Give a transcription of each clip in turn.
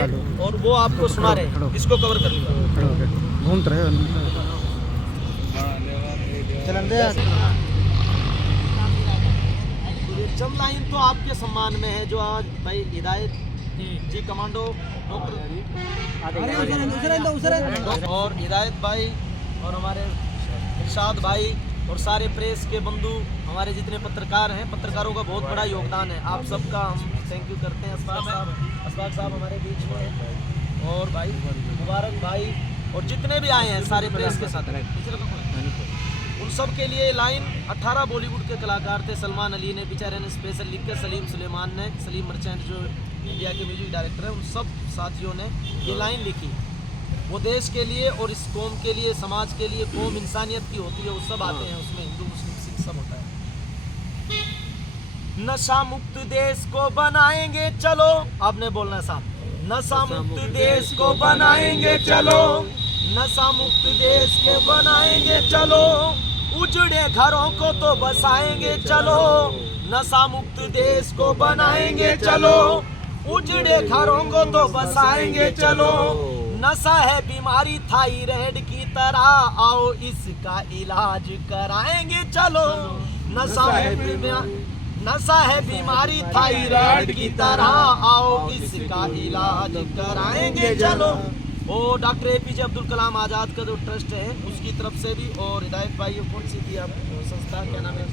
हैं और वो आपको सुना रहे हैं, इसको कवर कर लो। घूमते रहे जम लाइन तो आपके सम्मान में है, जो आज भाई हिदायत जी कमांडो डॉक्टर और हिदायत भाई और हमारे इरशाद भाई और सारे प्रेस के बंधु, हमारे जितने पत्रकार हैं, पत्रकारों का बहुत बड़ा योगदान है। आप सबका हम थैंक यू करते हैं। अशफाक साहब हमारे बीच में हैं और भाई मुबारक भाई और जितने भी आए हैं सारे प्रेस के साथ, उन सब के लिए लाइन 18 बॉलीवुड के कलाकार थे। सलमान अली ने बेचारे ने स्पेशल लिख के, सलीम सुलेमान ने, सलीम मर्चेंट जो इंडिया के म्यूजिक डायरेक्टर हैं, उन सब साथियों ने ये लाइन लिखी। वो देश के लिए और इस कौम के लिए, समाज के लिए, कौम इंसानियत की होती है, वो सब आते हैं उसमें, हिंदू मुस्लिम सिख सब होता है। नशा मुक्त देश को बनाएंगे चलो, आपने बोलना है साहब, नशा मुक्त देश को बनाएंगे चलो, नशा मुक्त देश को बनाएंगे चलो, उजड़े घरों को तो बसाएंगे चलो, नशा मुक्त देश को बनाएंगे चलो, उजड़े घरों को तो बसाएंगे चलो, नशा है बीमारी थायराइड की तरह, आओ इसका इलाज कराएंगे चलो, नशा है बीमारी थायराइड की तरह, आओ इसका इलाज कराएंगे चलो। और डॉक्टर APJ अब्दुल कलाम आज़ाद का जो ट्रस्ट है उसकी तरफ से भी, और हिदायत भाई कौन सी थी आप संस्था, क्या नाम है,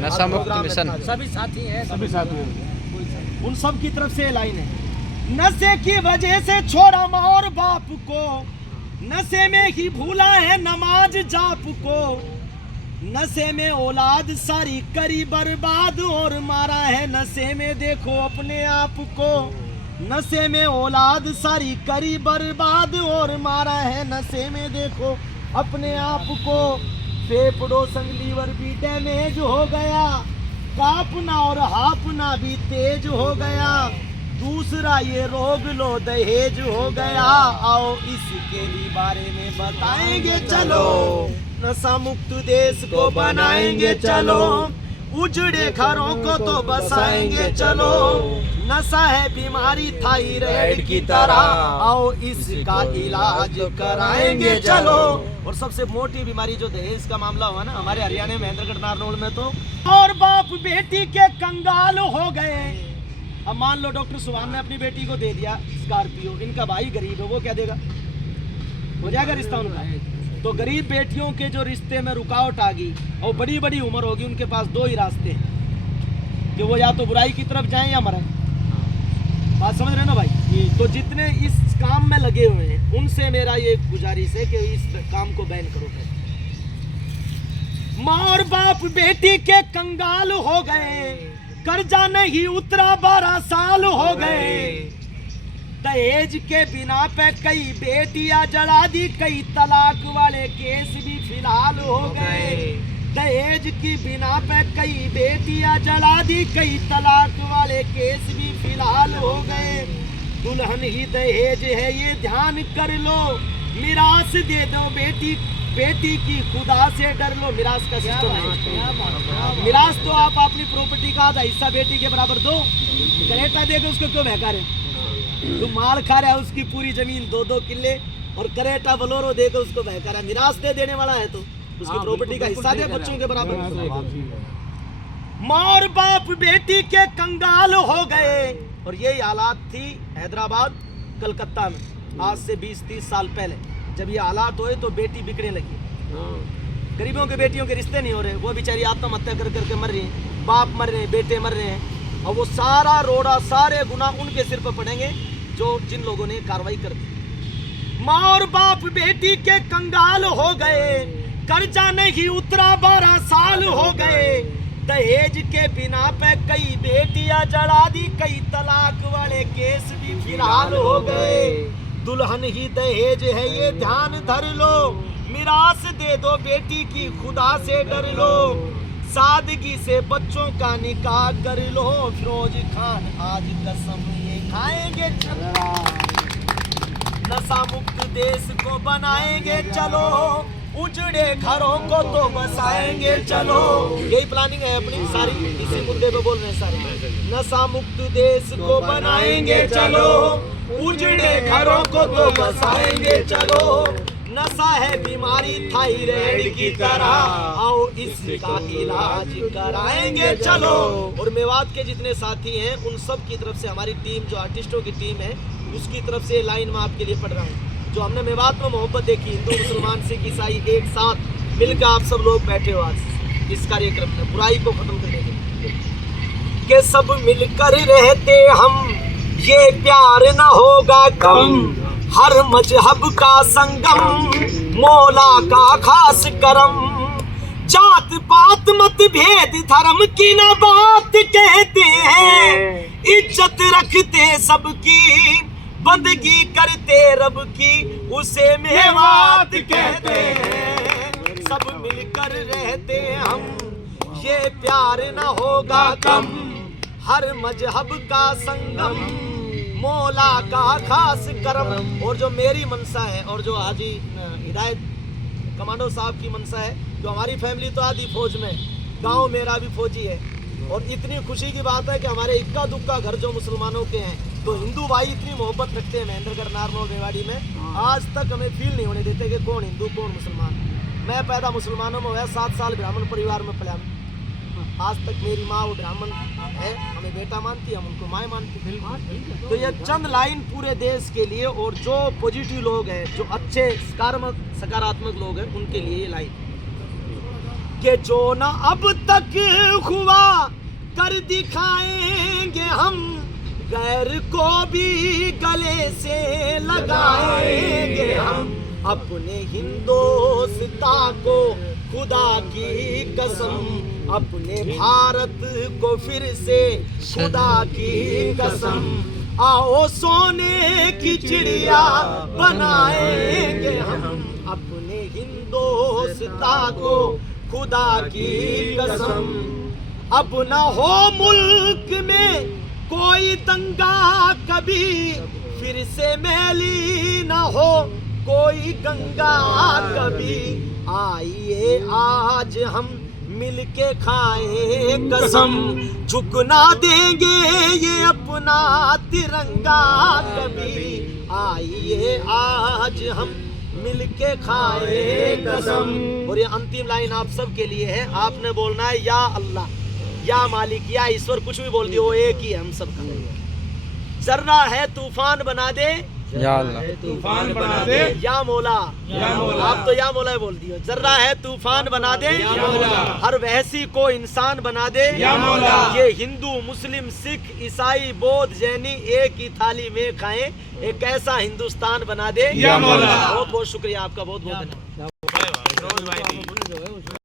नशा मुक्त मिशन, सभी साथी हैं, सभी साथी हैं, उन सब की तरफ से लाइन है। नशे की वजह से छोड़ा माँ और बाप को, नशे में ही भूला है नमाज जाप को, नशे में औलाद सारी करी बर्बाद और मारा है नशे में देखो अपने आप को, नशे में औलाद सारी करी बर्बाद और मारा है नशे में देखो अपने आप को, फेफड़ों संग लीवर भी डैमेज हो गया, कांपना और हांफना भी तेज हो गया, दूसरा ये रोग लो दहेज हो गया, आओ इसके भी बारे में बताएंगे चलो, नशा मुक्त देश को बनाएंगे चलो, उजड़े घरों को तो बसाएंगे चलो, नशा है बीमारी थायराइड की तरह, आओ इसका इलाज कराएंगे चलो। और सबसे मोटी बीमारी जो दहेज का मामला हुआ ना हमारे हरियाणा में महेंद्रगढ़ नारनौल में, तो और बाप बेटी के कंगाल हो गए। अब मान लो डॉक्टर सुभान ने अपनी बेटी को दे दिया स्कॉर्पियो, इनका भाई गरीब है, वो क्या देगा, हो जाएगा रिश्ता उनका। तो गरीब बेटियों के जो रिश्ते में रुकावट आ गई और बड़ी बड़ी उम्र होगी, उनके पास दो ही रास्ते हैं कि वो या तो बुराई की तरफ जाएं या मरें। बात समझ रहे ना भाई? तो जितने इस काम में लगे हुए हैं उनसे मेरा ये गुजारिश है कि इस काम को बैन करो। माँ और बाप बेटी के कंगाल हो गए, कर्जा नहीं उतरा 12 साल हो गए, दहेज के बिना पे कई बेटियां जला दी, कई तलाक वाले केस भी फिलहाल हो गए, दहेज की बिना पे कई बेटियां जला दी, कई तलाक वाले केस भी फिलहाल हो गए, दुल्हन ही दहेज है ये ध्यान कर लो, मिरास दे दो बेटी की खुदा से डर लो। मिरास का सिस्टम है, मिरास तो आप अपनी प्रॉपर्टी का आधा हिस्सा बेटी के बराबर दो, करेटा दे दो, उसको क्यों बहका रहे, तुम माल खा रहा है उसकी पूरी जमीन 2-2 किले और करेटा बोलोरो दे दो उसको बहका रहा है, मिरास दे देने वाला है तो उसकी प्रॉपर्टी का हिस्सा दे बच्चों के बराबर। माँ और बाप बेटी के कंगाल हो गए और यही हालात थी हैदराबाद कलकत्ता में आज से 20-30 साल पहले। जब ये हालात हुए तो बेटी बिकने लगी, गरीबों के बेटियों के रिश्ते नहीं हो रहे, वो बेचारी आत्महत्या कर करके मर रही हैं, बाप मर रहे हैं, बेटे मर रहे हैं, और वो सारा रोड़ा सारे गुना उनके सिर पर पड़ेंगे जो जिन लोगों ने कार्रवाई कर दी। माँ और बाप बेटी के कंगाल हो गए, कर्जा नहीं उतरा 12 साल हो गए, दहेज के बिना पे कई बेटियां जला दी, कई तलाक वाले केस भी फिलहाल हो गए, दुल्हन ही दहेज है ये ध्यान धर लो, मिरास दे दो बेटी की खुदा से डर लो, सादगी से बच्चों का निकाह कर लो, फिरोज खान आज कसम ये खाएंगे चलो, नशा मुक्त देश को बनाएंगे चलो, उजड़े घरों को तो बसाएंगे चलो। यही प्लानिंग है अपनी सारी, इसी मुद्दे पे बोल रहे हैं सारे, नशा मुक्त देश को बनाएंगे चलो, उजड़े घरों को तो बसाएंगे चलो, नशा है बीमारी थायराइड की तरह, आओ इसका इलाज कराएंगे चलो। और मेवात के जितने साथी हैं उन सब की तरफ से हमारी टीम, जो आर्टिस्टों की टीम है, उसकी तरफ से लाइन में आपके लिए पढ़ रहा हूँ। जो हमने मेवात में मोहब्बत देखी, हिंदू मुसलमान सिख ईसाई एक साथ मिलकर आप सब लोग बैठे हो आज इस कार्यक्रम में बुराई को खत्म करने के लिए, कि सब मिलकर रहते हम, ये प्यार न होगा कम, हर मजहब का संगम, मौला का खास करम, जात पात मत भेद धर्म की न बात कहते हैं, इज्जत रखते सबकी, बंदगी करते रब की, उसे मेवात कहते हैं। सब मिलकर रहते हम, ये प्यार न होगा कम, हर मजहब का संगम, मौला का खास करम। और जो मेरी मनसा है और जो हाजी हिदायत कमांडो साहब की मनसा है, जो हमारी फैमिली तो आधी फौज में, गांव मेरा भी फौजी है, और इतनी खुशी की बात है कि हमारे इक्का दुक्का घर जो मुसलमानों के हैं, तो हिंदू भाई इतनी मोहब्बत रखते हैं महेंद्रगढ़, नारनौल, रेवाड़ी में, आज तक हमें फील नहीं होने देते कि कौन हिंदू कौन मुसलमान। मैं पैदा मुसलमानों में हुआ, 7 साल ब्राह्मण परिवार में पला, आज तक मेरी माँ वो ब्राह्मण है, हमें बेटा मानती है, हम उनको माँ मानती है। तो ये चंद लाइन पूरे देश के लिए, और जो पॉजिटिव लोग हैं, जो अच्छे सकारात्मक लोग हैं, उनके लिए ये लाइन, कि जो ना अब तक हुआ कर दिखाएंगे हम, गैर को भी गले से लगाएंगे हम, अपने हिंदुस्ता को खुदा की कसम, अपने भारत को फिर से खुदा की कसम, आओ सोने की चिड़िया बनाएंगे हम, अपने हिंदुस्ता को खुदा की कसम। अब न हो मुल्क में कोई दंगा कभी, फिर से मैली न हो कोई गंगा कभी, आइए आज हम मिलके खाए कसम, झुकना देंगे ये अपना तिरंगा कभी, आइए आज हम मिलके खाए कसम। और ये अंतिम लाइन आप सब के लिए है, आपने बोलना है या अल्लाह, या मालिक, या ईश्वर, कुछ भी बोल दियो, वो एक ही है हम सबका। जर्रा है तूफान बना दे, या अल्लाह तूफान बना दे, या मौला, या मौला, आप तो या मौला बोल दियो। जर्रा है तूफान बना दे, या मौला, हर वहसी को इंसान बना दे, या मौला, ये हिंदू मुस्लिम सिख ईसाई बौद्ध जैनी एक ही थाली में खाएं, एक ऐसा हिंदुस्तान बना दे, या मौला। बहुत बहुत शुक्रिया आपका, बहुत बहुत धन्यवाद।